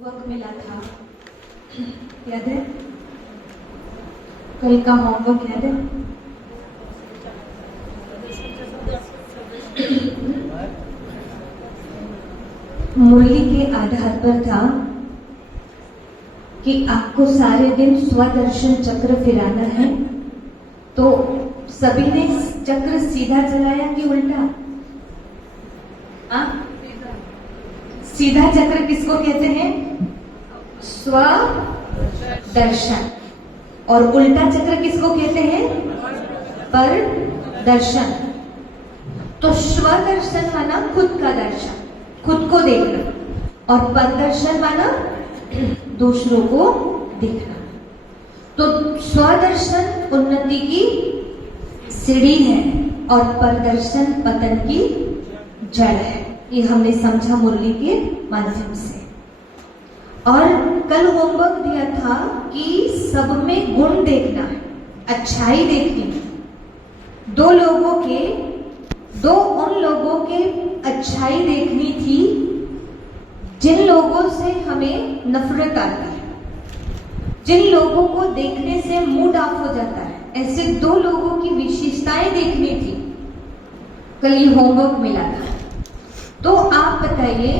Work मिला था, याद है? कल का होमवर्क याद है? मुरली के आधार पर था कि आपको सारे दिन स्वदर्शन चक्र फिराना है। तो सभी ने चक्र सीधा चलाया कि उल्टा? सीधा चक्र किसको कहते हैं? स्वदर्शन। और उल्टा चक्र किसको कहते हैं? परदर्शन। तो स्वदर्शन माना खुद का दर्शन, खुद को देखना, और परदर्शन माना दूसरों को देखना। तो स्वदर्शन उन्नति की सीढ़ी है और परदर्शन पतन की जड़ है। ये हमने समझा मुरली के माध्यम से। और कल होमवर्क दिया था कि सब में गुण देखना है, अच्छाई देखनी है। दो उन लोगों के अच्छाई देखनी थी जिन लोगों से हमें नफरत आती है, जिन लोगों को देखने से मूड ऑफ हो जाता है, ऐसे दो लोगों की विशेषताएं देखनी थी। कल ये होमवर्क मिला था। तो आप बताइए,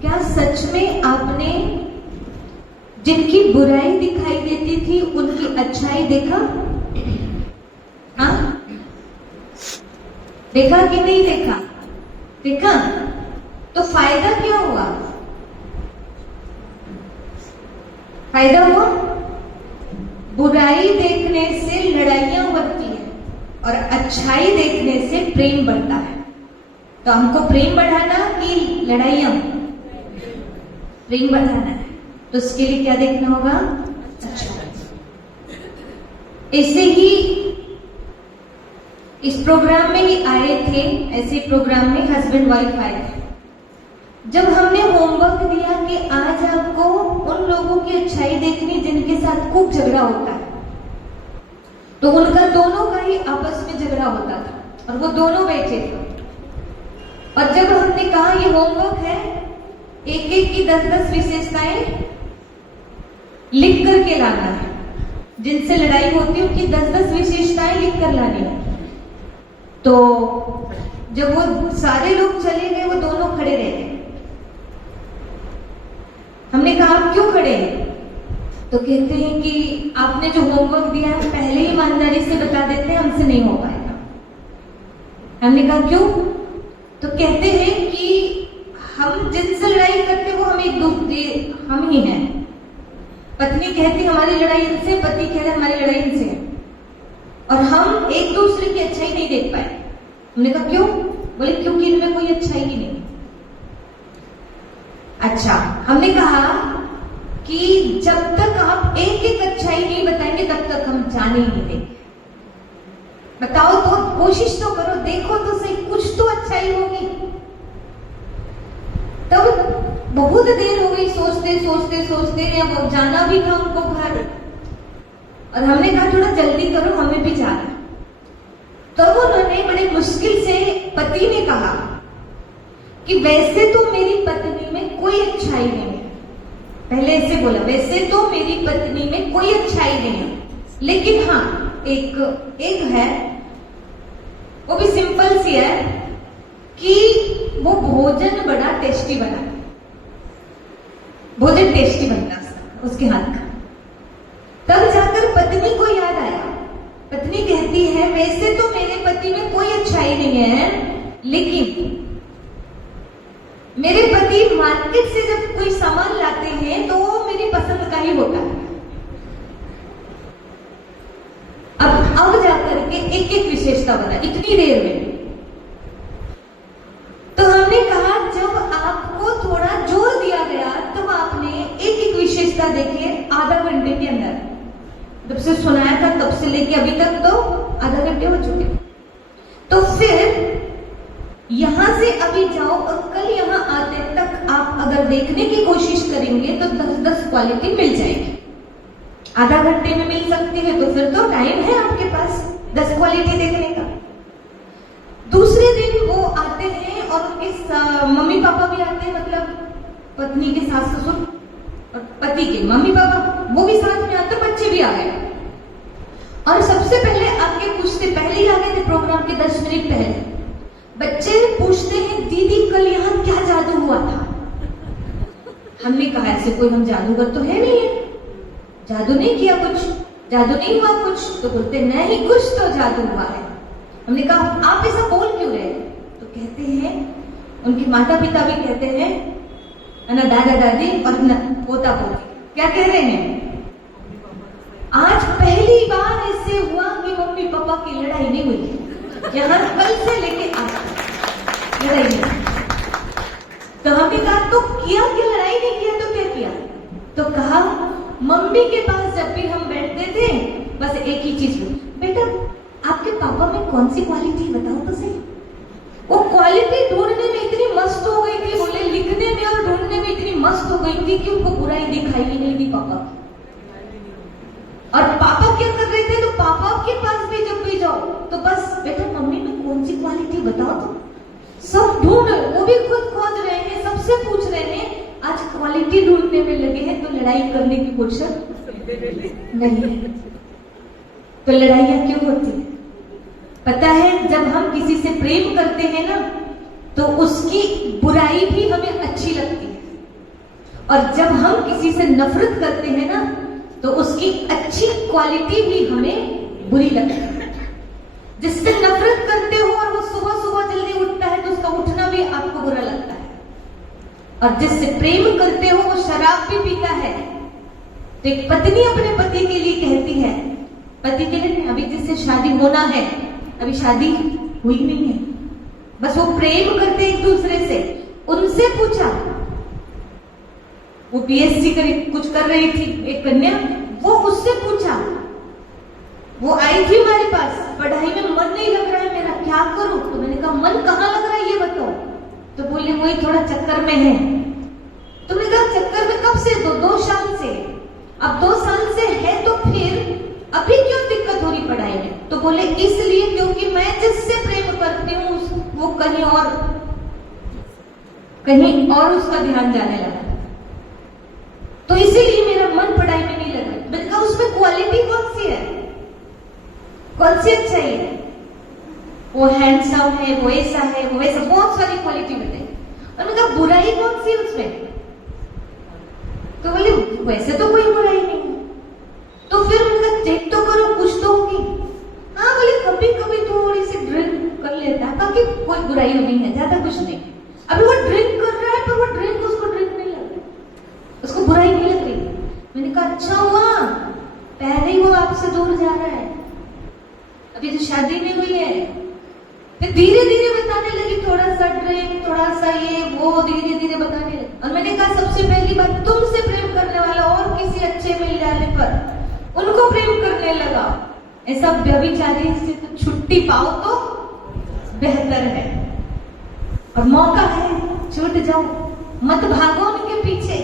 क्या सच में आपने जिनकी बुराई दिखाई देती थी उनकी अच्छाई देखा? हाँ, देखा कि नहीं देखा? देखा। तो फायदा क्या हुआ? फायदा हुआ, बुराई देखने से लड़ाइयां बढ़ती है और अच्छाई देखने से प्रेम बढ़ता है। तो हमको प्रेम बढ़ाना कि लड़ाइयां? प्रेम बढ़ाना है। तो उसके लिए क्या देखना होगा? अच्छा। ऐसे ही इस प्रोग्राम में ही आए थे, ऐसे प्रोग्राम में हस्बैंड वाइफ आए थे। जब हमने होमवर्क दिया कि आज आपको उन लोगों की अच्छाई देखनी जिनके साथ खूब झगड़ा होता है, तो उनका दोनों का ही आपस में झगड़ा होता था और वो दोनों बैठे थे। और जब हमने कहा ये होमवर्क है, एक एक की 10-10 विशेषताएं लिख करके लाना है, जिनसे लड़ाई होती है उनकी 10-10 विशेषताएं लिख कर लानी है। तो जब वो सारे लोग चले गए, वो दोनों खड़े रह गए। हमने कहा आप क्यों खड़े हैं? तो कहते हैं कि आपने जो होमवर्क दिया है पहले ही ईमानदारी से बता देते हैं, हमसे नहीं हो पाएगा। हमने कहा क्यों? तो कहते हैं कि हम जिनसे लड़ाई करते वो हम ही हैं। पत्नी कहती हमारी लड़ाई इनसे, पति कहते हमारी लड़ाई इनसे है, और हम एक दूसरे की अच्छाई नहीं देख पाए। हमने कहा क्यों? बोले क्योंकि इनमें कोई अच्छाई ही नहीं। अच्छा, हमने कहा कि जब तक आप एक एक अच्छाई नहीं बताएंगे तब तक हम जाने ही नहीं देंगे। बताओ तो, कोशिश तो करो, देखो तो सही, कुछ तो अच्छाई होगी। तब बहुत देर हो गई सोचते सोचते सोचते, अब जाना भी था उनको घर, और हमने कहा थोड़ा जल्दी करो, हमें भी जाना। तब उन्होंने बड़े मुश्किल से, पति ने कहा कि वैसे तो मेरी पत्नी में कोई अच्छाई नहीं है। पहले ऐसे बोला, वैसे तो मेरी पत्नी में कोई अच्छाई नहीं है, लेकिन हाँ एक है, वो भी सिंपल सी है कि वो भोजन बड़ा टेस्टी बनाता। भोजन टेस्टी बनता उसके हाथ का। तब जाकर पत्नी को याद आया। पत्नी कहती है वैसे तो मेरे पति में कोई अच्छाई नहीं है, लेकिन मेरे पति मार्केट से जब कोई सामान लाते हैं तो वो मेरी पसंद का ही होता है। अब जाकर के एक एक विशेषता बना इतनी देर में। तो हमने कहा जब आपको थोड़ा जोर दिया गया तब आपने एक एक विशेषता देखे आधा घंटे के अंदर। जब से सुनाया था तब से लेके अभी तक तो आधा घंटे हो चुके। तो फिर यहां से अभी जाओ और कल यहां आते तक आप अगर देखने की कोशिश करेंगे तो 10-10 क्वालिटी मिल जाएगी। आधा घंटे में मिल सकती है तो फिर तो टाइम है आपके पास 10 क्वालिटी देखने का। दूसरे दिन वो आते हैं और उनके मम्मी पापा भी आते हैं, मतलब पत्नी के सास ससुर, पति के मम्मी पापा वो भी साथ में आते, बच्चे भी आ गए। और सबसे पहले आके पूछते, पहले ही आ गए थे प्रोग्राम के 10 मिनट पहले। बच्चे पूछते हैं दीदी कल यहाँ क्या जादू हुआ था? हमने कहा ऐसे कोई हम जादूगर तो है नहीं है, जादू नहीं किया, कुछ जादू नहीं हुआ कुछ। तो बोलते नहीं कुछ तो जादू हुआ है। हमने कहा आप ऐसा बोल क्यों रहे? तो कहते हैं, उनके माता पिता भी कहते हैं, ना दादा दादी और न पोता पोती क्या कह रहे हैं, आज पहली बार ऐसे हुआ कि मम्मी पापा की लड़ाई नहीं हुई, यहाँ कल से लेके आज लड़ाई नहीं। तो हमने कहा तो किया कि लड़ाई नहीं किया तो क्या किया? तो कहा मम्मी के पास जब भी हम बैठते थे बस एक ही चीज हुई, बेटा आपके पापा में कौन सी क्वालिटी बताओ तो सही। वो क्वालिटी ढूंढने में इतनी मस्त हो गई थी, बोले लिखने में और ढूंढने में इतनी मस्त हो गई थी कि उनको बुराई दिखाई ही नहीं दी पापा। और पापा क्या कर रहे थे, तो पापा के पास भी जब भी जाओ तो बस बेटा मम्मी में कौन सी क्वालिटी बताओ तो। सब ढूंढ, वो भी खुद खोज रहे हैं, सबसे पूछ रहे हैं, आज क्वालिटी ढूंढने में लगे हैं तो लड़ाई करने की फुर्सत नहीं है। तो लड़ाइयां क्यों होती है? पता है जब हम किसी से प्रेम करते हैं ना तो उसकी बुराई भी हमें अच्छी लगती है, और जब हम किसी से नफरत करते हैं ना तो उसकी अच्छी क्वालिटी भी हमें बुरी लगती है। जिससे नफरत करते हो और वो सुबह सुबह जल्दी उठता है तो उसका उठना भी आपको बुरा लगता है, और जिससे प्रेम करते हो वो शराब भी पीता है तो एक पत्नी अपने पति के लिए कहती है, पति के लिए अभी जिससे शादी होना है, अभी शादी हुई नहीं है, बस वो प्रेम करते एक दूसरे से, उनसे पूछा, वो बीएससी कुछ कर रही थी एक कन्या, वो उससे पूछा, वो आई थी हमारे पास, पढ़ाई में मन नहीं लग रहा है मेरा, क्या करूं? तो मैंने कहा मन कहाँ लग रहा है ये बताओ। तो बोले वही थोड़ा चक्कर में है। तुमने कहा चक्कर में कब से? तो 2 साल से। अब 2 साल से है तो फिर अभी क्यों दिक्कत हो रही पढ़ाई में? तो बोले इसलिए क्योंकि मैं जिससे प्रेम करती हूँ वो कहीं और उसका ध्यान जाने लगा, तो इसीलिए मेरा मन पढ़ाई में नहीं लग रहा। मैंने कहा उसमें क्वालिटी कौन सी है, कौन सी अच्छाई है? वो हैंडसम है, वो ऐसा है, वो ऐसा, बहुत सारी क्वालिटी बताई। और मैंने कहा बुराई कौन सी है उसमें? तो बोले वैसे तो कोई बुराई नहीं है। तो फिर उनका चेक तो करो, कुछ तो होगी। हाँ बोले कभी कभी थोड़ी सी ड्रिंक कर लेता है, ताकि कोई बुराई नहीं है, ज्यादा कुछ नहीं। अभी वो ड्रिंक कर रहा है पर वो ड्रिंक उसको ड्रिंक नहीं लग रही, उसको बुराई नहीं लग रही। मैंने कहा अच्छा हुआ पहले ही वो आपसे दूर जा रहा है, अभी तो शादी नहीं हुई है। फिर धीरे धीरे बताने लगी, थोड़ा सा ड्रिंक, थोड़ा सा ये वो, धीरे धीरे बताने लगी। और मैंने कहा सबसे पहली बात, तुमसे प्रेम करने वाला और किसी अच्छे मिल जाने पर उनको प्रेम करने लगा, ऐसा व्यभिचारी से तो छुट्टी पाओ तो बेहतर है, और मौका है छूट जाओ, मत भागो उनके पीछे।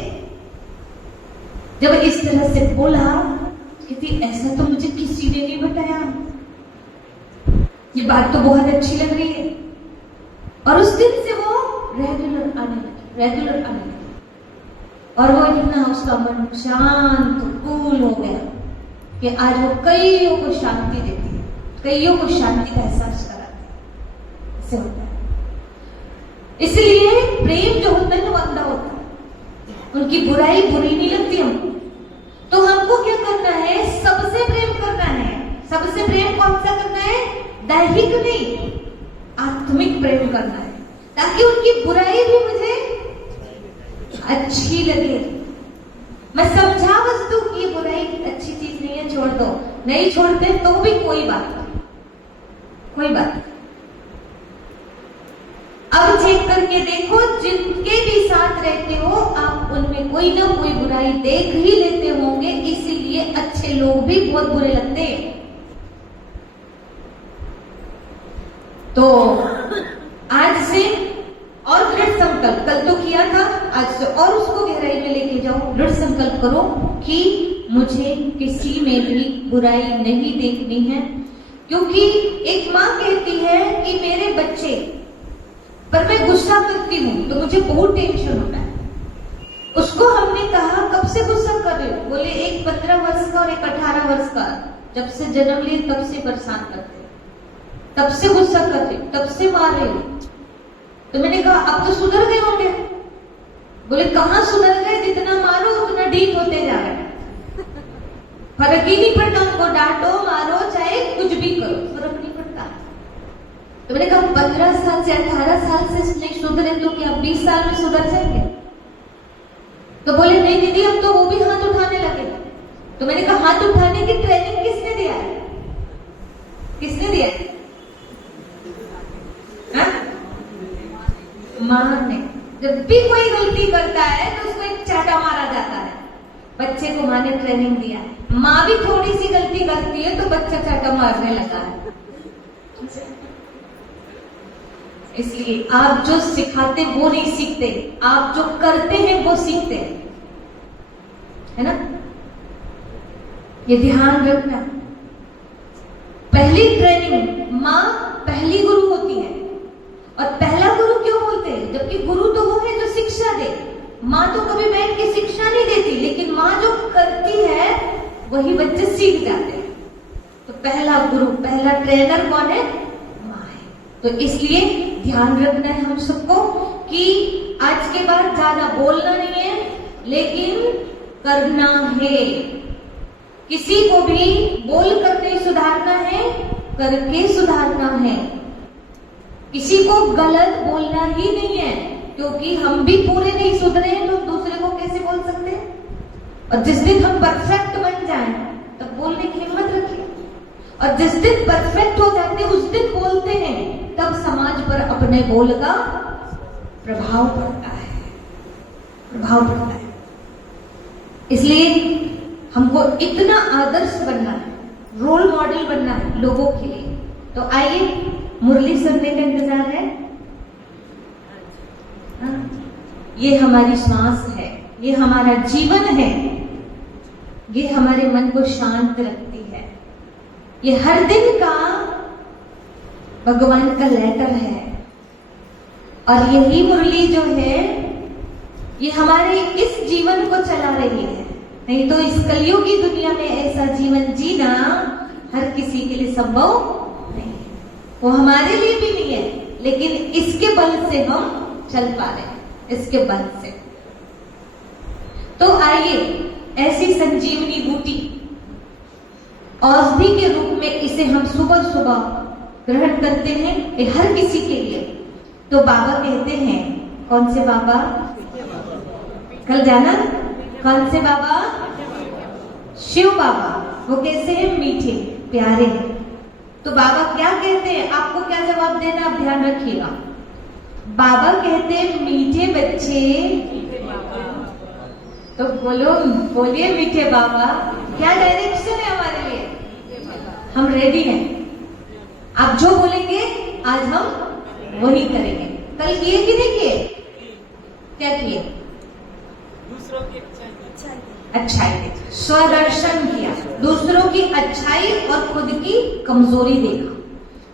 जब इस तरह से बोला, कहती ऐसा तो मुझे किसी ने नहीं बताया, ये बात तो बहुत अच्छी लग रही है। और उस दिन से वो रेगुलर आने लगी, और वो इतना उसका मन शांत कूल हो गया कि आज वो कईयों को शांति देती है, कईयों को शांति का एहसास कराती है। ऐसे होता है। इसलिए प्रेम जो होता है वो अंधा होता है, उनकी बुराई बुरी नहीं लगती हमको। तो हमको क्या करना है? सबसे प्रेम करना है। सबसे प्रेम कौन सा करना है? दैहिक नहीं, आत्मिक प्रेम करना है, ताकि उनकी बुराई भी मुझे अच्छी लगे। मैं समझा वस्तु की बुराई अच्छी चीज नहीं है, छोड़ दो। नहीं छोड़ते तो भी कोई बात नहीं, कोई बात नहीं। अब चेक करके देखो, जिनके भी साथ रहते हो आप उनमें कोई ना कोई बुराई देख ही लेते होंगे, इसीलिए अच्छे लोग भी बहुत बुरे लगते हैं। तो आज से और दृढ़ संकल्प, कल तो किया था, आज से और उसको गहराई में लेके जाओ। दृढ़ संकल्प करो कि मुझे किसी में भी बुराई नहीं देखनी है, क्योंकि एक माँ कहती है कि मेरे बच्चे पर मैं गुस्सा करती हूँ तो मुझे बहुत टेंशन होता है। उसको हमने कहा कब से गुस्सा कर एक 18 वर्ष का, जब से जन्म लिए तब से परेशान करते, तब से गुस्सा करते, तब से मार रहे हो। तो मैंने कहा अब तो सुधर गए होंगे। बोले कहाँ सुधर गए, जितना मारो उतना डीप होते जा रहे हैं, फर्क ही नहीं पड़ता उनको, डांटो मारो चाहे कुछ भी करो, फर्क नहीं पड़ता। तो मैंने कहा 15 साल से 18 साल से नहीं सुधरे तो क्या 20 साल में सुधर जाएंगे? तो बोले नहीं दीदी अब तो वो भी हाथ उठाने लगे। तो मैंने कहा हाथ उठाने की ट्रेनिंग किसने दिया है? किसने दिया है? माँ ने। जब भी कोई गलती करता है तो उसको एक चाटा मारा जाता है। बच्चे को माँ ने ट्रेनिंग दिया है। माँ भी थोड़ी सी गलती करती है तो बच्चा चाटा मारने लगा है। इसलिए आप जो सिखाते वो नहीं सीखते, आप जो करते हैं वो सीखते हैं, है ना? ये ध्यान रखना। पहली ट्रेनिंग माँ पहली गुरु होती है। और पहला गुरु क्यों बोलते हैं? जबकि गुरु तो वो है जो शिक्षा दे। माँ तो कभी बैठ के शिक्षा नहीं देती, लेकिन माँ जो करती है वही बच्चे सीख जाते हैं। तो पहला गुरु, पहला ट्रेनर कौन है? माँ है। तो इसलिए ध्यान रखना है हम सबको कि आज के बाद ज्यादा बोलना नहीं है, लेकिन करना है। किसी को भी बोल कर नहीं सुधारना है, करके सुधारना है। किसी को गलत बोलना ही नहीं है, क्योंकि हम भी पूरे नहीं सुधरे हैं तो दूसरे को कैसे बोल सकते हैं? और जिस दिन हम परफेक्ट बन जाएं तब बोलने की हिम्मत रखिए। और जिस दिन परफेक्ट हो जाते उस दिन बोलते हैं, तब समाज पर अपने बोल का प्रभाव पड़ता है, प्रभाव पड़ता है। इसलिए हमको इतना आदर्श बनना है, रोल मॉडल बनना है लोगों के लिए। तो आइए, मुरली सुनने का इंतजार है? ये हमारी श्वास है, ये हमारा जीवन है, ये हमारे मन को शांत रखती है। ये हर दिन का भगवान का लेटर है। और यही मुरली जो है ये हमारे इस जीवन को चला रही है। नहीं तो इस कलयुग की दुनिया में ऐसा जीवन जीना हर किसी के लिए संभव नहीं है। वो हमारे लिए भी नहीं है, लेकिन इसके बल से हम चल पा रहे हैं, इसके बल से। तो आइए, ऐसी संजीवनी बूटी औषधि के रूप में इसे हम सुबह सुबह ग्रहण करते हैं, ये हर किसी के लिए। तो बाबा कहते हैं, कौन से बाबा? कल जाना, कौन से बाबा? शिव बाबा। वो कैसे हैं? मीठे प्यारे। तो बाबा क्या कहते हैं? आपको क्या जवाब देना, आप ध्यान रखिएगा। बाबा कहते हैं मीठे बच्चे, तो बोलो, बोलिए मीठे बाबा। क्या डायरेक्शन है हमारे लिए? हम रेडी हैं। आप जो बोलेंगे आज हम वही करेंगे। कल किए कि नहीं किए? क्या किए? दूसरों की अच्छाई, स्वदर्शन किया, दूसरों की अच्छाई और खुद की कमजोरी देखा।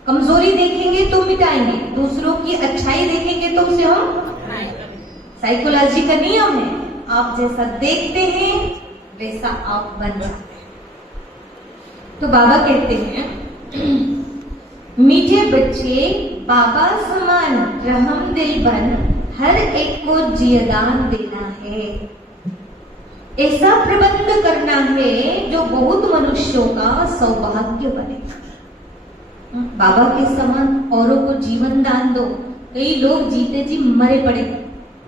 कमजोरी देखेंगे तो मिटाएंगे, दूसरों की अच्छाई देखेंगे तो उसे हम, साइकोलॉजी का नियम है, आप जैसा देखते हैं वैसा आप बन जाते हैं। तो बाबा कहते हैं मीठे बच्चे बाबा समान रहम दिल बन, हर एक को जियदान देना है। ऐसा प्रबंध करना है जो बहुत मनुष्यों का सौभाग्य बने। बाबा के समान औरों को जीवन दान दो। कई लोग जीते जी मरे पड़े।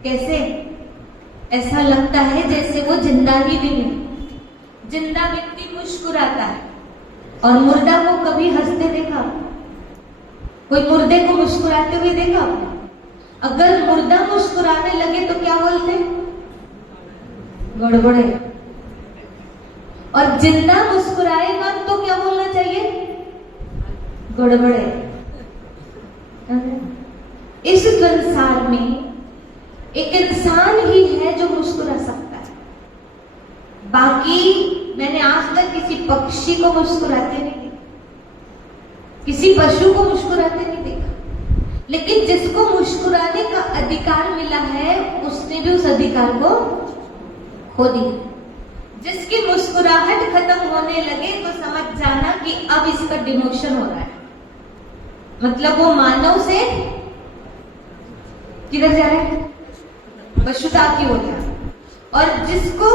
कैसे? ऐसा लगता है जैसे वो जिंदा ही नहीं है। जिंदा व्यक्ति मुस्कुराता है और मुर्दा को कभी हंसते देखा? कोई मुर्दे को मुस्कुराते हुए देखा? अगर मुर्दा मुस्कुराने लगे तो क्या बोलते? गड़बड़े। और जिंदा मुस्कुराएगा तो क्या बोलना चाहिए? गड़बड़े। इस संसार में एक इंसान ही है जो मुस्कुरा सकता है। बाकी मैंने आज तक किसी पक्षी को मुस्कुराते नहीं देखा, किसी पशु को मुस्कुराते नहीं देखा। लेकिन जिसको मुस्कुराने का अधिकार मिला है उसने भी उस अधिकार को खो दिया। जिसकी मुस्कुराहट खत्म होने लगे तो समझ जाना कि अब इसका डिमोशन हो रहा है। मतलब वो मानव से किधर जा रहा है? पशुता की ओर जा रहा है। और जिसको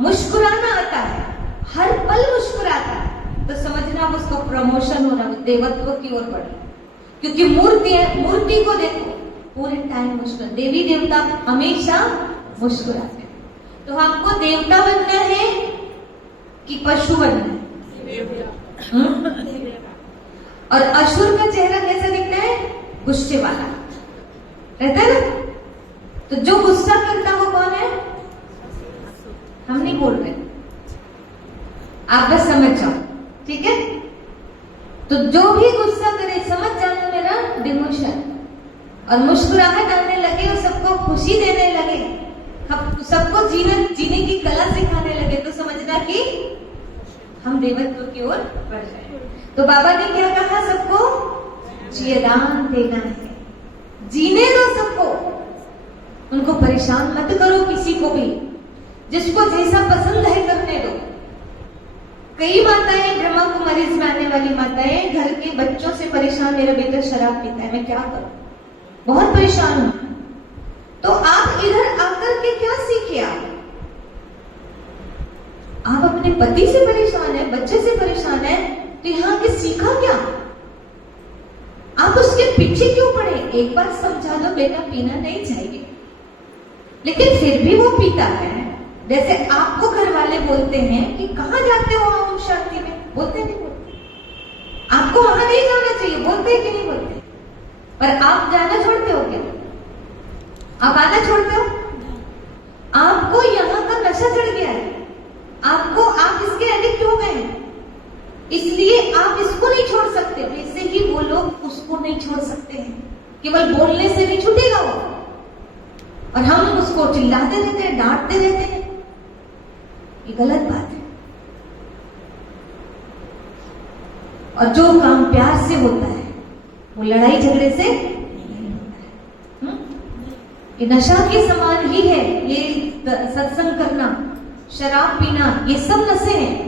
मुस्कुराना आता है, हर पल मुस्कुराता है, तो समझना उसको प्रमोशन हो रहा है, देवत्व की ओर बढ़ रहा है। क्योंकि मूर्ति को देखो, पूरे टाइम मुस्कुरा, देवी देवता हमेशा मुस्कुराते हैं। तो हमको देवता बनना है कि पशु बनना है? और असुर का चेहरा कैसा दिखता है? गुस्से वाला रहता है ना। तो जो गुस्सा करता वो कौन है? हम नहीं बोल रहे, आप बस समझ जाओ, ठीक है। तो जो भी गुस्सा करे समझ जाना मेरा डिमोशन। और मुस्कुराहट आने लगे और सबको खुशी देने लगे, सबको जीने की कला सिखाने लगे, तो समझना कि हम देवत्व की ओर बढ़ जाए। तो बाबा ने क्या कहा? सबको जीदान देना है, जीने दो सबको, उनको परेशान मत करो किसी को भी, जिसको जैसा पसंद है करने दो। कई माताएं, ब्रह्मा कुमारीज में आने वाली माताएं, घर के बच्चों से परेशान, मेरा बेटा शराब पीता है, मैं क्या करूं, बहुत परेशान हूं। तो आप इधर आकर के क्या सीखे? आप अपने पति से परेशान है, बच्चे से परेशान है, तो यहाँ के सीखा क्या? आप उसके पीछे क्यों पड़े? एक बार समझा दो बेटा पीना नहीं चाहिए, लेकिन फिर भी वो पीता है। जैसे आपको घर वाले बोलते हैं कि कहाँ जाते हो ओम शांति में, बोलते नहीं बोलते? आपको वहां नहीं जाना चाहिए, बोलते हैं कि नहीं बोलते? पर आप जाना छोड़ते हो क्या? आप आना छोड़ते हो? आपको यहाँ का नशा चढ़ गया है, आप इसके एडिक्ट हो गए हैं, इसलिए आप इसको नहीं छोड़ सकते। वैसे ही वो लोग उसको नहीं छोड़ सकते हैं, केवल बोलने से नहीं छूटेगा वो, और हम उसको चिल्लाते रहते हैं, डांटते रहते हैं। ये गलत बात है। और जो काम प्यार से होता है वो लड़ाई झगड़े से नहीं होता है। ये नशा के समान ही है। ये सत्संग करना, शराब पीना, ये सब नशे हैं।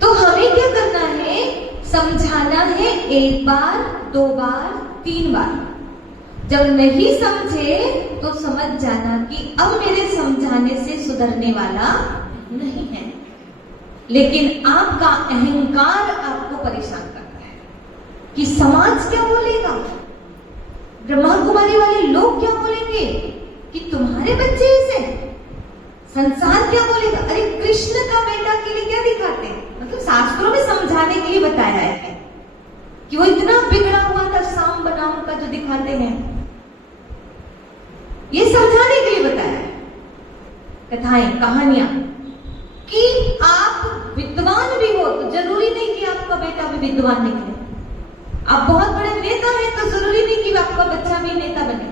तो हमें क्या करना है? समझाना है, 1 बार, 2 बार, 3 बार। जब नहीं समझे तो समझ जाना कि अब मेरे समझाने से सुधरने वाला नहीं है। लेकिन आपका अहंकार आपको परेशान करता है कि समाज क्या बोलेगा, ब्रह्मा कुमारी वाले लोग क्या बोलेंगे कि तुम्हारे बच्चे ऐसे, संसार क्या बोलेगा। अरे कृष्ण का बेटा के लिए क्या दिखाते हैं? मतलब शास्त्रों में समझाने के लिए बताया है कि वो इतना बिगड़ा हुआ था शाम बनाम का जो दिखाते हैं, ये समझाने के लिए बताया है। कथाएं, कहानियां, कि आप विद्वान भी हो तो जरूरी नहीं कि आपका बेटा भी विद्वान निकले। आप बहुत बड़े नेता हैं तो जरूरी नहीं कि आपका बच्चा भी नेता बने।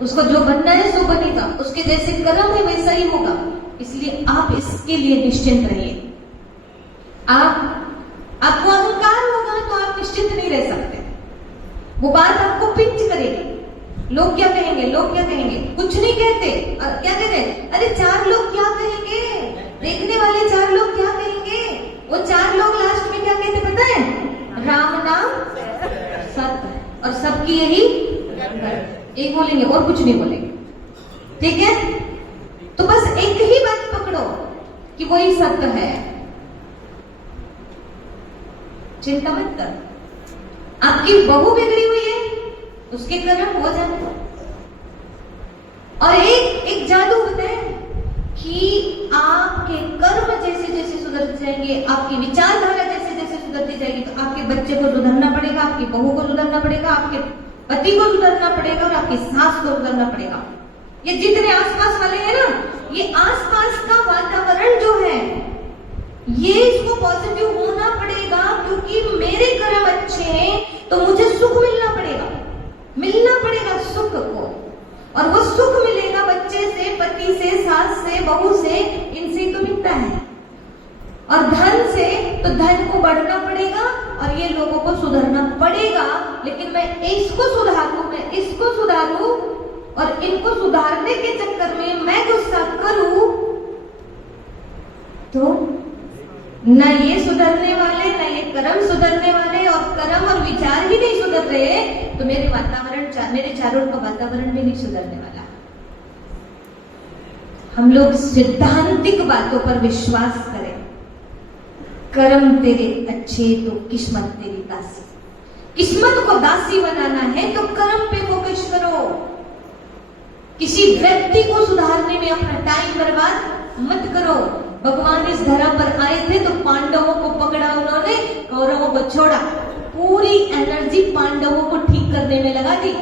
उसको जो बनना है सो बनेगा, उसके जैसे कर्म है वैसा ही होगा। इसलिए आप इसके लिए निश्चिंत रहिए। आपको अहंकार होगा तो आप निश्चिंत नहीं रह सकते। वो बात आपको पिंच करेगी। लोग क्या कहेंगे, लोग क्या कहेंगे, कुछ नहीं कहते। और क्या कहते हैं? अरे 4 लोग क्या कहेंगे, देखने वाले 4 लोग क्या कहेंगे। वो 4 लोग लास्ट में क्या कहते पता है? राम नाम सत्य, और सबकी यही एक बोलेंगे और कुछ नहीं बोलेंगे। ठीक है, तो बस एक ही बात पकड़ो कि वही सत्य है, चिंता मत कर। आपकी बहू बिगड़ी हुई है, उसके कर्म हो जाते हैं। और एक जादू होता है कि आपके कर्म जैसे जैसे सुधरते जाएंगे, आपकी विचारधारा जैसे जैसे सुधरती जाएगी, तो आपके बच्चे को सुधरना पड़ेगा, आपकी बहू को सुधरना पड़ेगा, आपके पति को सुधरना पड़ेगा, और आपकी सास को सुधरना पड़ेगा। ये जितने आसपास वाले हैं ना, ये आसपास का वातावरण जो है, ये इसको पॉजिटिव होना पड़ेगा। क्योंकि मेरे कर्म अच्छे हैं तो मुझे सुख मिलना पड़ेगा सुख को। और वो सुख मिलेगा बच्चे से, पति से, सास से, बहू से, इनसे तो मिलता है। और धन से तो धन को बढ़ना पड़ेगा, और ये लोगों को सुधरना पड़ेगा। लेकिन मैं इसको सुधारूं, मैं इसको सुधारूं, और इनको सुधारने के चक्कर में मैं गुस्सा तो न ये सुधरने वाले, न ये कर्म सुधरने वाले, और कर्म और विचार ही नहीं सुधर रहे तो मेरे चारों का वातावरण भी नहीं सुधरने वाला। हम लोग सिद्धांतिक बातों पर विश्वास करें। कर्म तेरे अच्छे तो किस्मत तेरी दासी। किस्मत को दासी बनाना है तो कर्म पे फोकस करो। किसी व्यक्ति को सुधारने में अपना टाइम बर्बाद मत करो। भगवान इस धरा पर आए थे तो पांडवों को पकड़ा उन्होंने, कौरवों को छोड़ा। पूरी एनर्जी पांडवों को ठीक करने में लगा दी,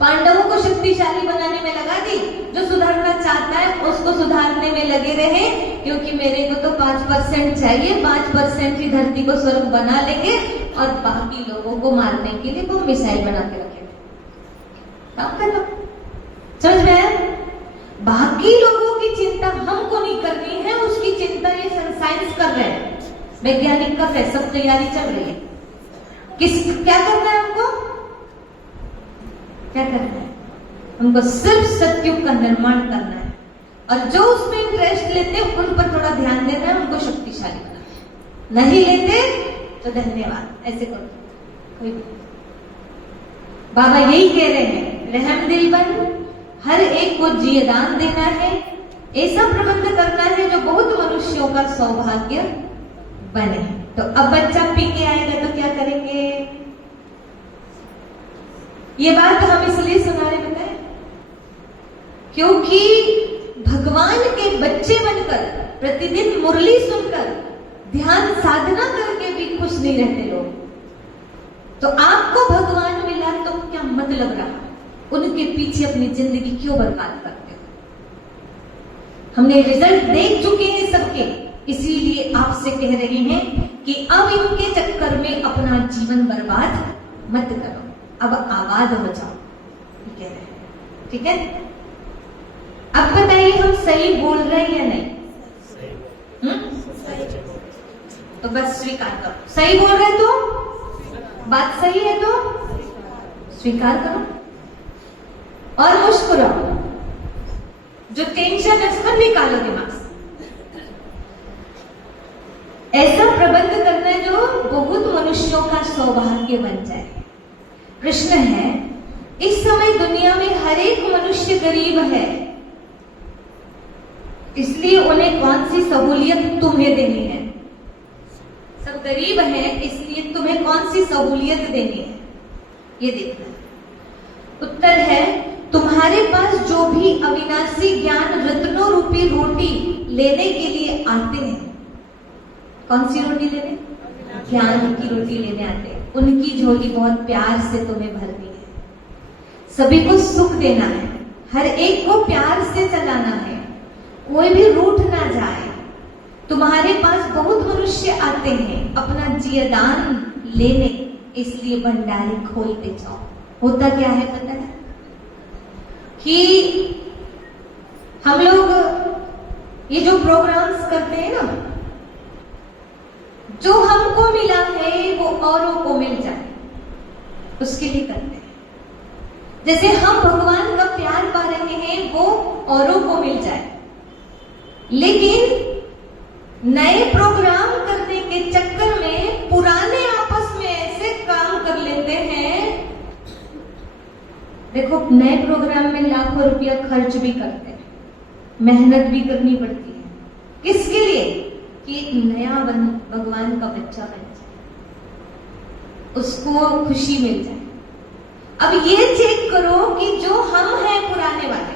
पांडवों को शक्तिशाली बनाने में लगा दी। जो सुधरना चाहता है उसको सुधारने में लगे रहे, क्योंकि मेरे को तो 5% चाहिए, 5% ही धरती को स्वर्ग बना लेंगे और बाकी लोगों को मारने के लिए वो मिसाइल बना के रखेंगे। काम करना समझ में आया? बाकी लोगों की चिंता हमको नहीं करनी है, उसकी चिंता ये साइंस कर रहे हैं, वैज्ञानिक कर रहे हैं, सब तैयारी चल रही है। क्या करना है हमको? क्या करना है? हमको सिर्फ सतयुग का निर्माण करना है, और जो उसमें इंटरेस्ट लेते हैं उन पर थोड़ा ध्यान देना है, उनको शक्तिशाली बनाना है। नहीं लेते तो धन्यवाद, ऐसे करो। कोई बाबा यही कह रहे हैं, रहम दिल बन, हर एक को जियदान देना है, ऐसा प्रबंध करना है जो बहुत मनुष्यों का सौभाग्य बने। तो अब बच्चा पी के आएगा तो क्या करेंगे? ये बात हम इसलिए सुना रहे बताए क्योंकि भगवान के बच्चे बनकर प्रतिदिन मुरली सुनकर ध्यान साधना करके भी खुश नहीं रहते लोग। तो आपको भगवान मिला तो क्या मतलब रहा? उनके पीछे अपनी जिंदगी क्यों बर्बाद करते हो? हमने रिजल्ट देख चुके हैं सबके, इसीलिए आपसे कह रहे हैं कि अब इनके चक्कर में अपना जीवन बर्बाद मत करो, अब आबाद हो जाओ। कह रहे हैं, ठीक है? अब बताइए हम सही बोल रहे हैं या नहीं? तो बस स्वीकार करो, सही बोल रहे तो बात सही है तो स्वीकार करो और मुस्कुराओ। जो टेंशन है उसको निकालो दिमाग से। ऐसा प्रबंध करना है जो बहुत मनुष्यों का सौभाग्य बन जाए। प्रश्न है, इस समय दुनिया में हर एक मनुष्य गरीब है, इसलिए उन्हें कौन सी सहूलियत तुम्हें देनी है? सब गरीब हैं, इसलिए तुम्हें कौन सी सहूलियत देनी है ये देखना है। उत्तर है, तुम्हारे पास जो भी अविनाशी ज्ञान रत्नों रूपी रोटी लेने के लिए आते हैं, कौन सी रोटी लेने? ज्ञान की रोटी लेने आते हैं, उनकी झोली बहुत प्यार से तुम्हें भरनी है। सभी को सुख देना है, हर एक को प्यार से चलाना है, कोई भी रूठ ना जाए। तुम्हारे पास बहुत मनुष्य आते हैं अपना जियदान लेने, इसलिए भंडारी खोलते जाओ। होता क्या है पता है कि हम लोग ये जो प्रोग्राम्स करते हैं ना, जो हमको मिला है वो औरों को मिल जाए, उसके लिए करते हैं। जैसे हम भगवान का प्यार पा रहे हैं वो औरों को मिल जाए, लेकिन नए प्रोग्राम करने के चक्कर में पुराने आपस में ऐसे काम कर लेते हैं। देखो, नए प्रोग्राम में लाखों रुपया खर्च भी करते हैं, मेहनत भी करनी पड़ती है, किसके लिए? कि एक नया भगवान का बच्चा बन जाए, उसको खुशी मिल जाए। अब ये चेक करो कि जो हम हैं पुराने वाले,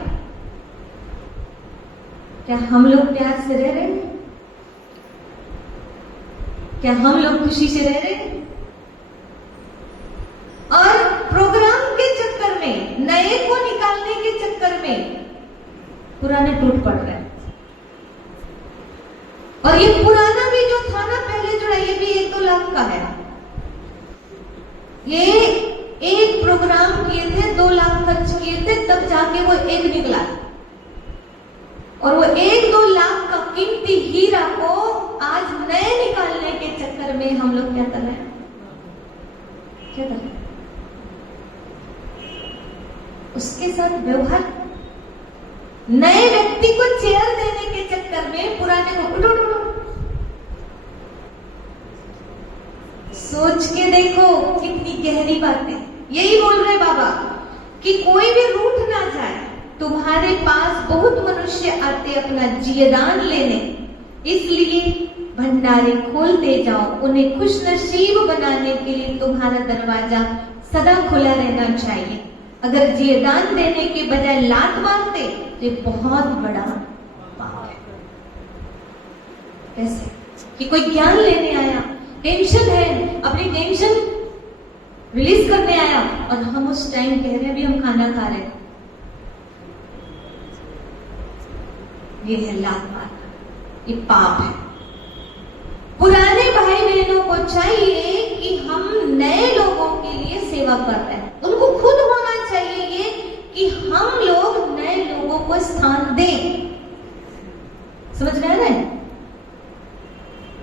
क्या हम लोग प्यार से रह रहे हैं? क्या हम लोग खुशी से रह रहे हैं? और प्रोग्राम के चक्कर में, नए को निकालने के चक्कर में पुराने टूट पड़ रहे हैं। और ये पुराना भी जो था ना पहले जुड़ा, ये भी 1-2 लाख का है। ये एक प्रोग्राम किए थे, 2 लाख खर्च किए थे, तब जाके वो एक निकला। और वो 1-2 लाख का कीमती हीरा को आज नए निकालने के चक्कर में हम लोग क्या कर रहे हैं? क्या कर रहे हैं? उसके साथ व्यवहार नए व्यक्ति को चेयर देने के चक्कर में पुराने को उठो उठो। सोच के देखो कितनी गहरी बातें। यही बोल रहे बाबा कि कोई भी रूठ ना जाए। तुम्हारे पास बहुत मनुष्य आते अपना जीवदान लेने, इसलिए भंडारे खोलते जाओ। उन्हें खुश नसीब बनाने के लिए तुम्हारा दरवाजा सदा खुला रहना चाहिए। अगर जीवदान देने के बजाय लात मारते तो ये बहुत बड़ा पाप है। कैसे कि कोई ज्ञान लेने आया, टेंशन है, अपनी टेंशन रिलीज करने आया और हम उस टाइम कह रहे हैं भी हम खाना खा रहे हैं, ये है लात मारना, ये पाप है। पुराने भाई बहनों को चाहिए कि हम नए लोगों के लिए सेवा कर रहे हैं। उनको खुद होना चाहिए ये कि हम लोग नए लोगों को स्थान दें। समझ रहे हैं?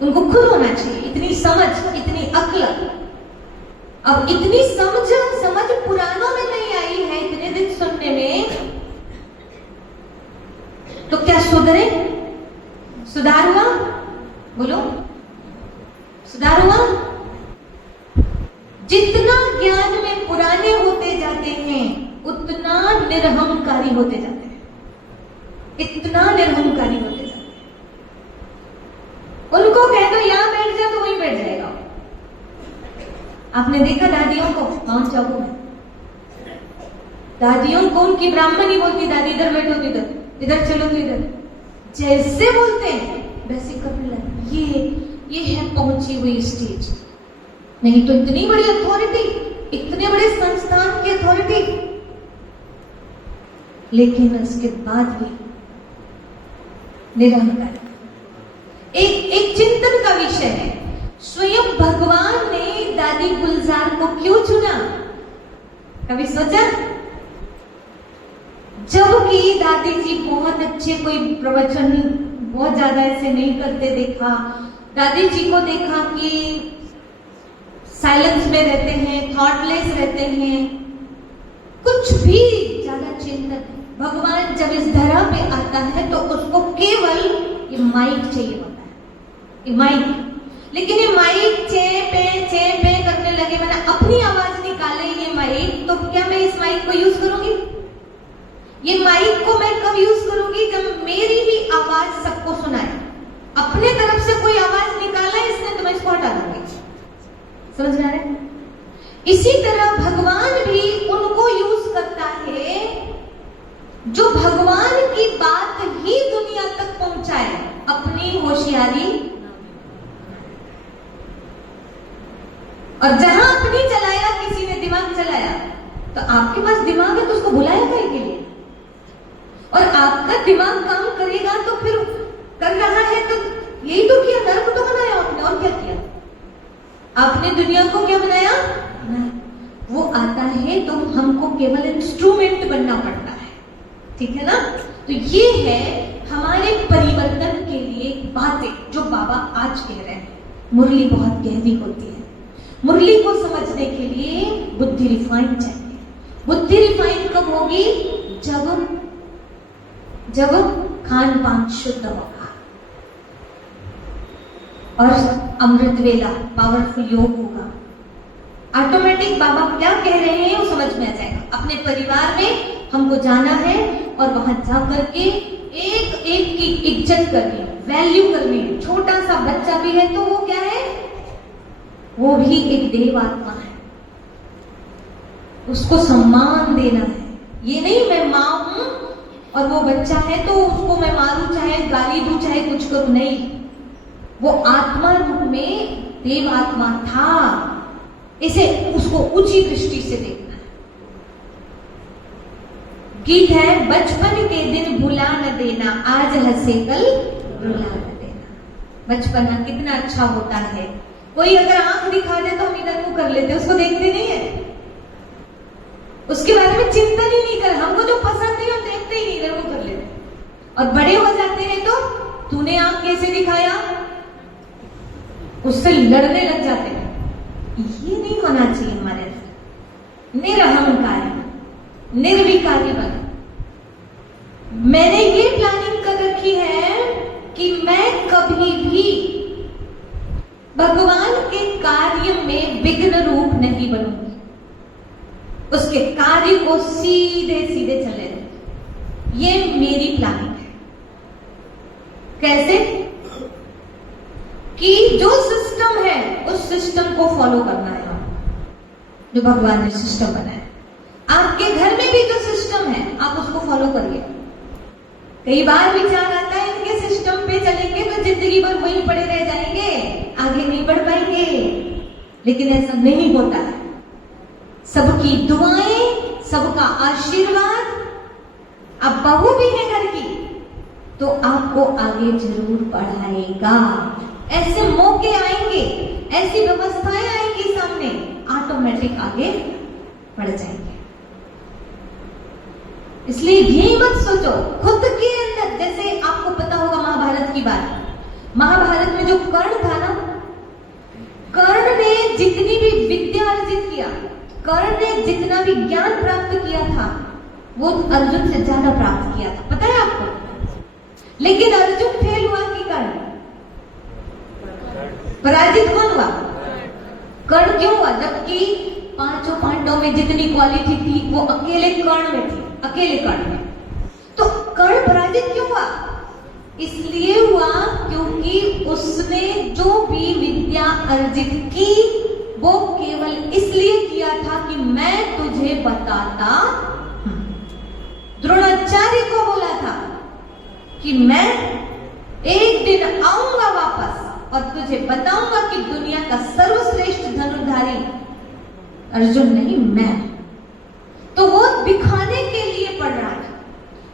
उनको खुद होना चाहिए इतनी समझ, इतनी अक्ल। अब इतनी समझ पुरानों में नहीं आई है इतने दिन सुनने में, तो क्या सुधरे? सुधार हुआ? बोलो, सुधार हुआ? जितना ज्ञान में पुराने होते जाते हैं उतना निरहंकारी होते जाते हैं, इतना निरहंकारी होते जाते हैं। उनको कह दो यहां बैठ जा तो वहीं बैठ जाएगा। आपने देखा दादियों को माउंट चाबू में, दादियों को उनकी ब्राह्मणी बोलती, दादी इधर बैठो तो इधर, इधर चलो तो इधर, जैसे बोलते हैं वैसे करने लगे। ये है पहुंची हुई स्टेज। नहीं तो इतनी बड़ी अथॉरिटी, इतने बड़े संस्थान की अथॉरिटी, लेकिन उसके बाद भी निरंकार। एक चिंतन का विषय है, स्वयं भगवान ने दादी गुलजार को क्यों चुना? कभी सोचा? जबकि दादी जी बहुत अच्छे, कोई प्रवचन बहुत ज्यादा ऐसे नहीं करते देखा, दादी जी को देखा कि साइलेंस में रहते हैं, थॉटलेस रहते हैं, कुछ भी ज्यादा चिंतन। भगवान जब इस धरा पे आता है तो उसको केवल ये माइक चाहिए होता है, ये माइक। लेकिन ये माइक चे पे करने लगे, मैंने अपनी आवाज निकाले ये माइक, तो क्या मैं इस माइक को यूज करूंगी? ये माइक को मैं कब यूज करूंगी? जब मेरी ही आवाज सबको सुनाए। अपने तरफ से कोई आवाज निकाला इसने तो मैं इसको हटा दूंगी। समझ रहे हैं? इसी तरह भगवान भी उनको यूज करता है जो भगवान की बात ही दुनिया तक पहुंचाए, अपनी होशियारी। और जहां अपनी चलाया, किसी ने दिमाग चलाया, तो आपके पास दिमाग है तो उसको बुलाया काहे के लिए? और आपका दिमाग काम करेगा तो फिर कर रहा है तो यही तो किया, नर्क तो बनाया आपने, और क्या किया? आपने दुनिया को क्या बनाया? वो आता है तो हमको केवल इंस्ट्रूमेंट बनना पड़ता है, ठीक है ना? तो ये है हमारे परिवर्तन के लिए बातें जो बाबा आज कह रहे हैं। मुरली बहुत गहरी होती है, मुरली को समझने के लिए बुद्धि रिफाइन चाहिए। बुद्धि रिफाइन कब होगी? जब खान पान शुद्ध होगा और अमृत वेला पावरफुल योग होगा। ऑटोमेटिक बाबा क्या कह रहे हैं वो समझ में आ जाएगा। अपने परिवार में हमको जाना है और वहां जाकर के एक एक की इज्जत करनी है, वैल्यू करनी है। छोटा सा बच्चा भी है तो वो क्या है? वो भी एक देव आत्मा है, उसको सम्मान देना है। ये नहीं मैं माँ हूं और वो बच्चा है तो उसको मैं मारूं, चाहे गाली दूं, चाहे कुछ करूं, नहीं। वो आत्मा रूप में देव आत्मा था, इसे उसको ऊंची दृष्टि से देखना है। गीत है, बचपन के दिन भुला न देना, आज हंसे कल रुला न देना। बचपना कितना अच्छा होता है। कोई अगर आंख दिखा दे तो हम इधर मुंह कर लेते, उसको देखते नहीं है, उसके बारे में चिंतन ही नहीं कर। हमको जो पसंद नहीं हम देखते ही नहीं, इधर मुंह कर लेते। और बड़े हो जाते हैं तो तूने आंख कैसे दिखाया, उससे लड़ने लग जाते हैं। ये नहीं होना चाहिए हमारे अंदर। निरहंकारी, निर्विकारी बने। मैंने ये प्लानिंग कर रखी है कि मैं कभी भी भगवान के कार्य में विघ्न रूप नहीं बनूंगी, उसके कार्य को सीधे सीधे चले दूंगी। ये मेरी प्लानिंग है। कैसे? कि जो सिस्टम है उस सिस्टम को फॉलो करना है, जो भगवान ने सिस्टम बनाया। आपके घर में भी जो सिस्टम है आप उसको फॉलो करिए। कई बार विचार आता है इनके सिस्टम पे चलेंगे तो जिंदगी भर वहीं पड़े रह जाएंगे, आगे नहीं बढ़ पाएंगे, लेकिन ऐसा नहीं होता है। सबकी दुआएं, सबका आशीर्वाद, अब बहू भी है घर की तो आपको आगे जरूर बढ़ाएगा। ऐसे मौके आएंगे, ऐसी व्यवस्थाएं आएंगी सामने, ऑटोमेटिक आगे बढ़ जाएंगे। इसलिए ये मत सोचो खुद के अंदर, जैसे आपको पता होगा महाभारत की बात। महाभारत में जो कर्ण था ना, कर्ण ने जितनी भी विद्या अर्जित किया, कर्ण ने जितना भी ज्ञान प्राप्त किया था वो अर्जुन से ज्यादा प्राप्त किया था, पता है आपको? लेकिन अर्जुन फेल हुआ कि कर्ण? पराजित कौन हुआ? कर्ण क्यों हुआ? जबकि पांचों पांडवों में जितनी क्वालिटी थी वो अकेले कर्ण में थी, अकेले कर्ण में। तो कर्ण पराजित क्यों हुआ? इसलिए हुआ क्योंकि उसने जो भी विद्या अर्जित की वो केवल इसलिए किया था कि मैं तुझे बताता। द्रोणाचार्य को बोला था कि मैं एक दिन आऊंगा वापस और तुझे बताऊंगा कि दुनिया का सर्वश्रेष्ठ धनुर्धारी अर्जुन नहीं मैं। तो वो दिखाने के लिए पढ़ रहा था,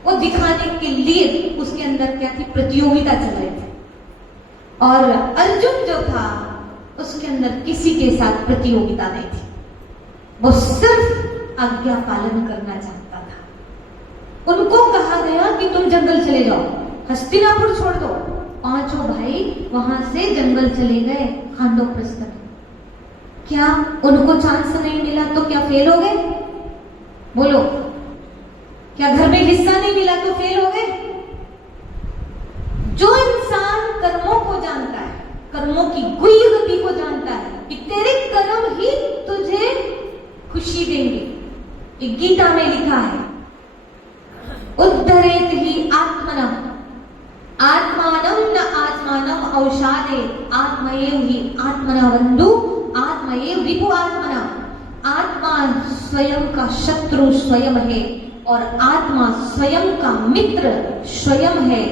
वो दिखाने के लिए उसके अंदर क्या थी? प्रतियोगिता चल रही थी। और अर्जुन जो था उसके अंदर किसी के साथ प्रतियोगिता नहीं थी, वो सिर्फ आज्ञा पालन करना चाहता था। उनको कहा गया कि तुम जंगल चले जाओ, हस्तिनापुर छोड़ दो। पांचों भाई वहां से जंगल चले गए खांडवप्रस्थ में। क्या उनको चांस नहीं मिला तो क्या फेल हो गए? बोलो, क्या घर में हिस्सा नहीं मिला तो फेल हो गए? जो इंसान कर्मों को जानता है, कर्मों की गुह्य गति को जानता है कि तेरे कर्म ही तुझे खुशी देंगे। ये गीता में लिखा है, उद्धरेत ही आत्मनः आत्मानं न आत्मानं औषादे आत्मएव ही आत्मना बंधु आत्मएव रिपु आत्मना। आत्मा स्वयं का शत्रु स्वयं है और आत्मा स्वयं का मित्र स्वयं है।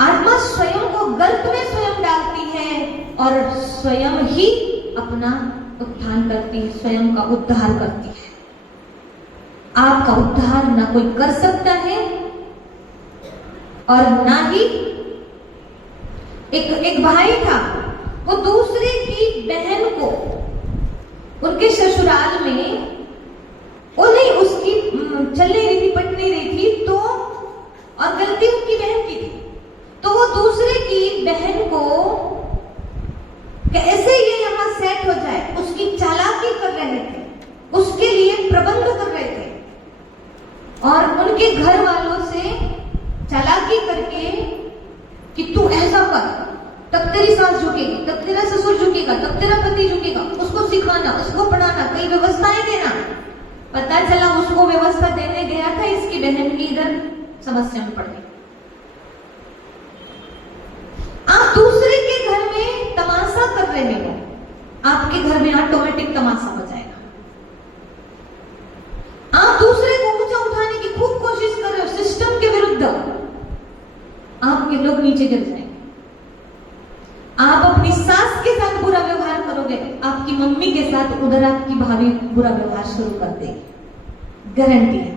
आत्मा स्वयं को गर्त में स्वयं डालती है और स्वयं ही अपना उत्थान करती है, स्वयं का उद्धार करती है। आपका उद्धार ना कोई कर सकता है और ना ही एक भाई था, वो दूसरे की बहन को उनके ससुराल में, वो नहीं उसकी चल नहीं रही थी, पट नहीं रही थी, तो और गलती उनकी बहन की थी, तो वो दूसरे की बहन को कैसे ये यहाँ सेट हो जाए उसकी चालाकी कर रहे थे, उसके लिए प्रबंध कर रहे थे। और उनके घर वालों से चालाकी करके कि तू ऐसा कर, तब तेरी सास झुकेगी, तब तेरा ससुर झुकेगा, तब तेरा पति झुकेगा, उसको सिखाना, उसको पढ़ाना, कई व्यवस्थाएं देना। पता चला उसको व्यवस्था देने गया था, इसकी बहन की इधर समस्या में पड़ गई। आप दूसरे के घर में तमाशा कर रहे हो, आपके घर में ऑटोमेटिक तमाशा हो जाएगा। आप दूसरे को ऊंचा उठाने की खूब कोशिश कर रहे हो सिस्टम के विरुद्ध, आपके लोग नीचे गिर जाएंगे। आप अपनी सास के साथ बुरा व्यवहार करोगे, आपकी मम्मी के साथ उधर आपकी भाभी बुरा व्यवहार शुरू कर देगी, गारंटी है।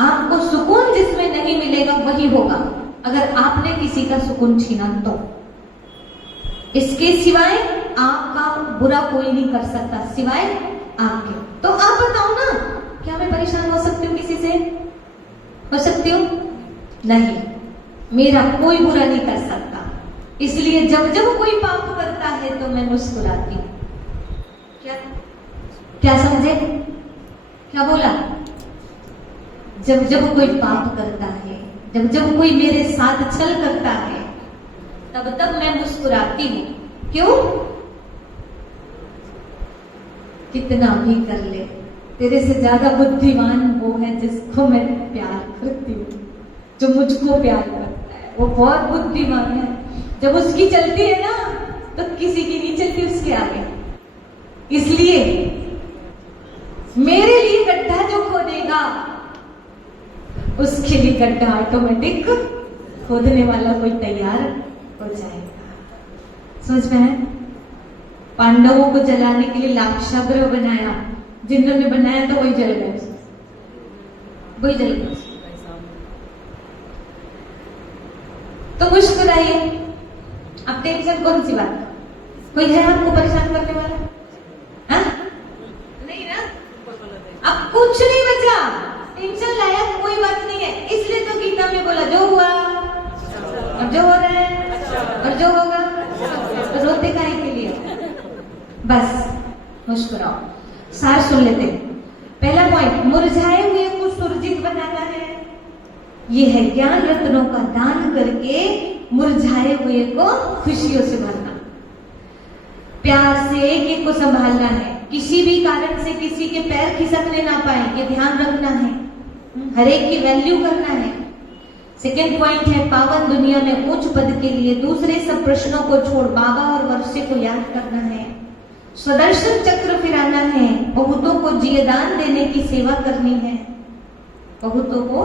आपको सुकून जिसमें नहीं मिलेगा वही होगा अगर आपने किसी का सुकून छीना तो। इसके सिवाय आपका बुरा कोई नहीं कर सकता सिवाय आपके। तो आप बताओ ना, क्या मैं परेशान हो सकती हूँ किसी से? हो सकती हूँ? नहीं, मेरा कोई बुरा नहीं कर सकता। इसलिए जब जब कोई पाप करता है तो मैं मुस्कुराती हूँ। क्या क्या समझे? क्या बोला? जब जब कोई पाप करता है, जब जब कोई मेरे साथ छल करता है, तब तब मैं मुस्कुराती हूं। क्यों? कितना भी कर ले, तेरे से ज्यादा बुद्धिमान वो है जिसको मैं प्यार करती हूँ, जो मुझको प्यार करता है, वो बहुत बुद्धिमान है। जब उसकी चलती है ना तो किसी की नहीं चलती उसके आगे। इसलिए मेरे लिए गड्ढा जो खोदेगा उसके लिए गड्ढा ऑटोमेटिक खोदने वाला कोई तैयार हो जाएगा। समझ में है? पांडवों को जलाने के लिए लाक्षागृह बनाया, जिन्होंने बनाया तो वही जल गए, वही जल गए। तो मुस्कुराइए। अब टेंशन कौन सी बात? कोई है आपको परेशान करने वाला? हाँ? नहीं ना? अब कुछ नहीं बचा, टेंशन लायक कोई बात नहीं है। इसलिए तो गीता में बोला जो हुआ और जो हो रहा है और जो होगा, तो रोते काहे के लिए? बस मुस्कुराओ। सार सुन लेते हैं। पहला पॉइंट, मुरझाए हुए को सुरजित बनाना है। ये है ज्ञान रत्नों का दान करके मुरझाए हुए को खुशियों से भरना। प्यार से एक एक को संभालना है, किसी भी कारण से किसी के पैर खिसकने ना पाए, ये ध्यान रखना है। हर एक की वैल्यू करना है। सेकेंड पॉइंट है, पावन दुनिया में उच्च पद के लिए दूसरे सब प्रश्नों को छोड़ बाबा और वर्षे को याद करना है। स्वदर्शन चक्र फिराना है। बहुतों को जियदान देने की सेवा करनी है। बहुतों को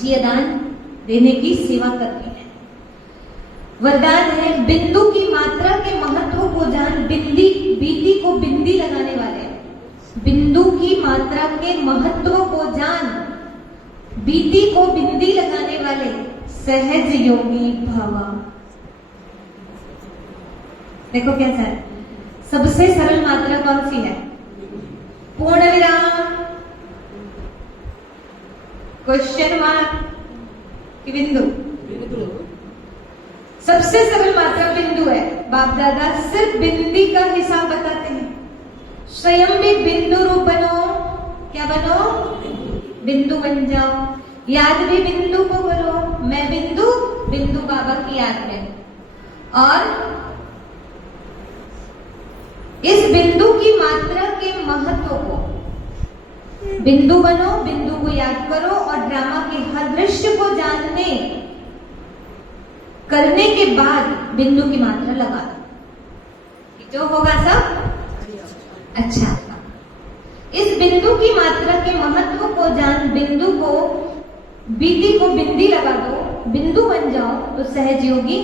जियदान देने की सेवा करनी है। वरदान है, बिंदु की मात्रा के महत्व को जान, बीती को बिंदी लगाने वाले। बिंदु की मात्रा के महत्व को जान, बीती को बिंदी लगाने वाले सहज योगी भव। देखो कैसा है, सबसे सरल मात्रा कौन सी है? पूर्ण विराम, क्वेश्चन मार्क की बिंदु। सबसे सरल मात्रा बिंदु है। बाप दादा सिर्फ बिंदी का हिसाब बताते हैं। स्वयं भी बिंदु रूप बनो। क्या बनो? बिंदु बन जाओ। याद भी बिंदु को करो। मैं बिंदु, बिंदु बाबा की याद में। और इस बिंदु की मात्रा के महत्व को, बिंदु बनो, बिंदु को याद करो और ड्रामा के हर दृश्य को जानने करने के बाद बिंदु की मात्रा लगा दो। जो होगा सब अच्छा। इस बिंदु की मात्रा के महत्व को जान, बिंदु को बीती को बिंदी लगा दो, बिंदु बन जाओ तो सहज योगी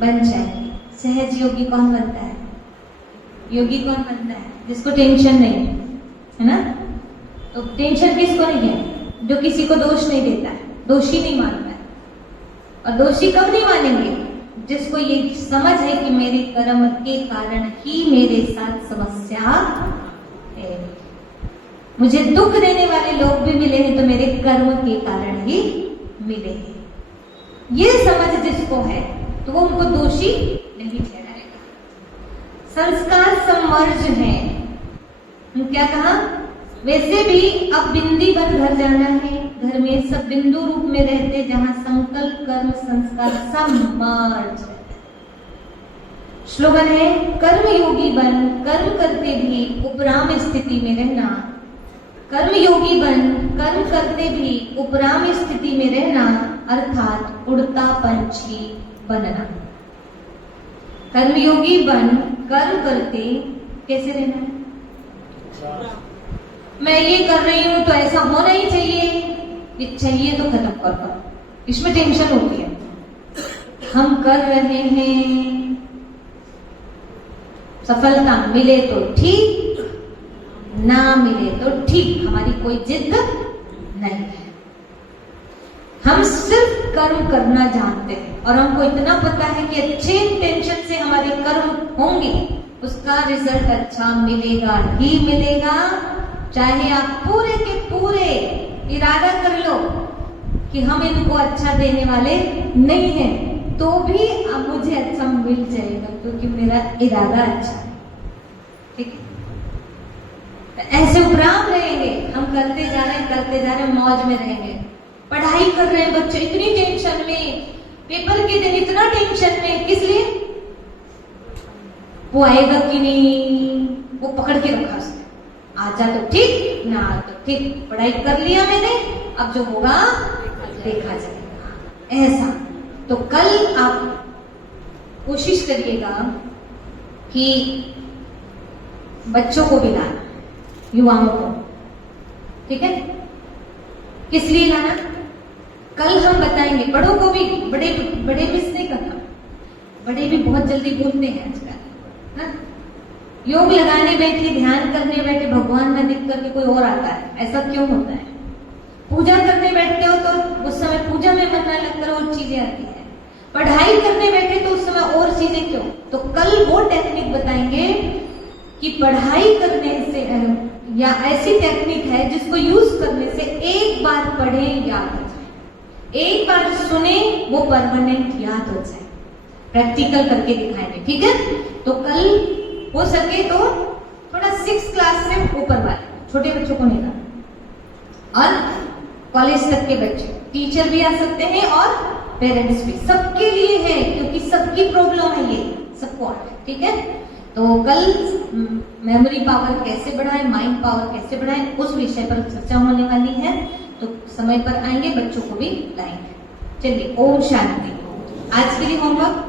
बन जाए। सहज योगी कौन बनता है? योगी कौन बनता है? जिसको टेंशन नहीं है ना। तो टेंशन किसको नहीं है? जो किसी को दोष नहीं देता है, दोषी नहीं मानता है। और दोषी कब नहीं मानेंगे? जिसको ये समझ है कि मेरे कर्म के कारण ही मेरे साथ समस्या है। मुझे दुख देने वाले लोग भी मिले हैं तो मेरे कर्म के कारण ही मिले हैं। ये समझ जिसको है तो वो उनको दोषी नहीं ठहराएगा। संस्कार सम्मर्ज है। क्या कहा? वैसे भी अब बिंदी बन घर जाना है। घर में सब बिंदु रूप में रहते, जहां संकल्प कर्म संस्कार सम्मर्ज है। स्लोगन है, कर्म योगी बन, कर्म करते भी उपराम स्थिति में रहना। कर्म योगी बन, कर्म करते भी उपराम स्थिति में रहना, अर्थात उड़ता पंछी बनना। कर्म योगी बन, कर्म करते कैसे रहना है? मैं ये कर रही हूं तो ऐसा होना ही चाहिए, ये चाहिए तो खत्म कर दो। इसमें टेंशन होती है। हम कर रहे हैं, सफलता मिले तो ठीक, ना मिले तो ठीक, हमारी कोई जिद नहीं है। हम सिर्फ कर्म करना जानते हैं और हमको इतना पता है कि अच्छे इंटेंशन से हमारे कर्म होंगे, उसका रिजल्ट अच्छा मिलेगा ही मिलेगा। चाहे आप पूरे के पूरे इरादा कर लो कि हम इनको अच्छा देने वाले नहीं हैं, तो भी अब मुझे अच्छा मिल जाएगा क्योंकि मेरा इरादा अच्छा है। ठीक है? ऐसे उपराम रहेंगे, हम करते जा रहे हैं, मौज में रहेंगे। पढ़ाई कर रहे हैं बच्चे इतनी टेंशन में, पेपर के दिन इतना टेंशन में, किस लिए? वो आएगा कि नहीं, वो पकड़ के रखा उसने, आजा तो ठीक ना आ तो ठीक, पढ़ाई कर लिया मैंने, अब जो होगा देखा जाएगा, ऐसा। तो कल आप कोशिश करिएगा कि बच्चों को भी लाना, युवाओं को, ठीक है? किस लिए लाना? कल हम बताएंगे, बड़ों को भी, बड़े मिस नहीं करना, बड़े भी बहुत जल्दी भूलते हैं आजकल, ना? योग लगाने बैठे, ध्यान करने बैठे, भगवान में दिख करके कोई और आता है, ऐसा क्यों होता है? पूजा करने बैठते हो तो उस समय पूजा में मन ना लगता है, और चीजें आती है। पढ़ाई करने बैठे तो उस समय और चीजें क्यों? तो कल वो टेक्निक बताएंगे कि पढ़ाई करने से, या ऐसी टेक्निक है जिसको यूज करने से एक बार पढ़े याद हो जाए, एक बार सुने वो परमानेंट याद हो जाए। प्रैक्टिकल करके दिखाएंगे, ठीक है? तो कल हो सके तो थोड़ा 6th क्लास से ऊपर वाले छोटे बच्चों को नहीं लाना, और कॉलेज तक के बच्चे, टीचर भी आ सकते हैं और पेरेंट्स भी, सबके लिए है, क्योंकि सबकी प्रॉब्लम है ये, सबको, ठीक है? तो कल मेमोरी पावर कैसे बढ़ाएं, माइंड पावर कैसे बढ़ाएं, उस विषय पर चर्चा होने वाली है। तो समय पर आएंगे, बच्चों को भी लाएंगे। चलिए, ओम शांति। आज के लिए होमवर्क